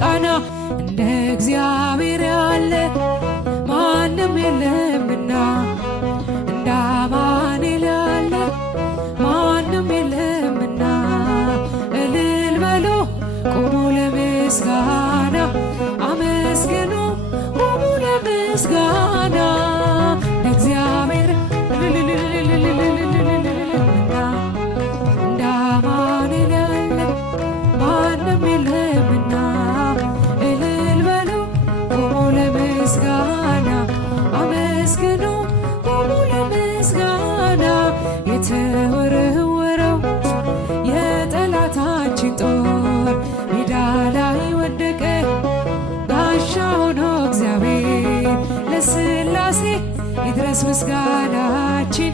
ቃና እንደ እግዚአብሔር ያለ ማንም የለምና እንደ አማኑኤል ያለ ማንም የለምና እልል በሉ ቁሙ ለምስጋና አመስግኑ ቁሙ ለምስጋና ለእግዚአብሔር እንደ አማኑኤል ያለ ማንም የለምና እልል በሉ ቁሙ ለምስጋና አመስግኑ ቁሙ ለምስጋና የተወረወረው የጠላታችን ጦር ሜዳ ላይ ወደቀ ጋሻ ሆኖ እግዚአብሔር ለሥላሴ ይድረስ ምስጋናችን